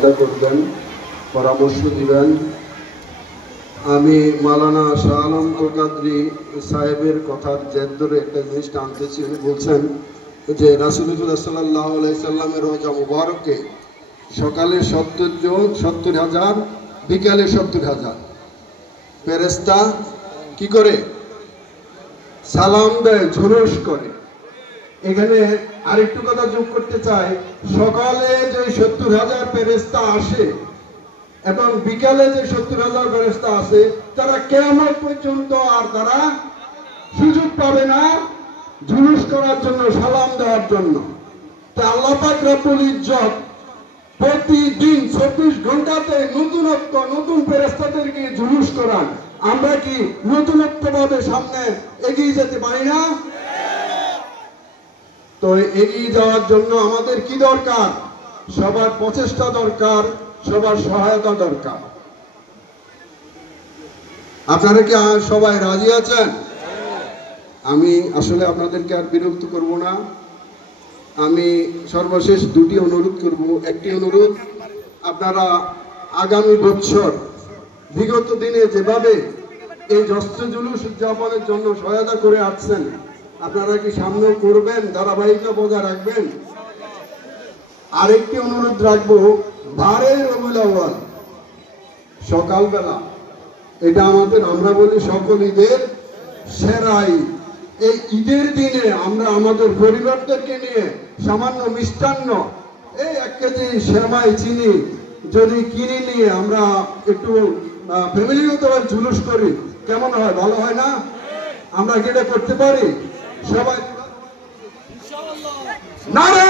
সহায়তা করবেন, পরামর্শ দিবেন। আমি মাওলানা শাহ আলম আল কাদরি সাহেবের কথার জের ধরে একটা জিনিস টানতেছি। উনি বলছেন যে রাসূলুল্লাহ সাল্লাল্লাহু আলাইহি সাল্লামের রোজা মুবারকে সকালে 70,000, বিকালে 70,000 ফেরেশতা কি করে সালাম দেয়, ঝুরুস করে। এখানে আরেকটু কথা যোগ করতে চাই, সকালে যে 70,000 ফেরেশতা আসে এবং বিকালে যে 70,000 ফেরেশতা আসে, তারা কিয়ামত পর্যন্ত আর তারা সুযোগ পাবে না জুলুস করার জন্য, সালাম দেওয়ার জন্য। তা আল্লাহ পাক রব্বুল ইজ্জত প্রতিদিন 24 ঘন্টাতে নতুন ফেরেশতাদেরকে জুলুস করান। আমরা কি নতুনত্বভাবে সামনে এগিয়ে যেতে পারি না? তো এগিয়ে যাওয়ার জন্য আমাদের কি দরকার? সবার প্রচেষ্টা দরকার, সবার সহায়তা দরকার। আপনারা কি সবাই রাজি আছেন? আমি আসলে আপনাদেরকে আর বিরক্ত করব না। আমি সর্বশেষ দুটি অনুরোধ করব। একটি অনুরোধ, আপনারা আগামী বছর বিগত দিনে যেভাবে এই জ্যৈষ্ঠ জুলুস উদযাপনের জন্য সহায়তা করে আসছেন, আপনারা কি সামনেও করবেন, ধারাবাহিকতা বজায় রাখবেন? আরেকটি অনুরোধ রাখবো, 12 রবিউল আউয়াল সকালবেলা, এটা আমরা বলি সকল ঈদের সেরা ঈদ। এই ঈদের দিনে আমরা আমাদের পরিবারদেরকে নিয়ে সামান্য মিষ্টান্ন, এই 1 কেজি সেমাই চিনি যদি কিনে নিয়ে আমরা একটু ফ্যামিলিগতভাবে জুলুস করি, কেমন হয়? ভালো হয় না? আমরা কি এটা করতে পারি? সবাই নারে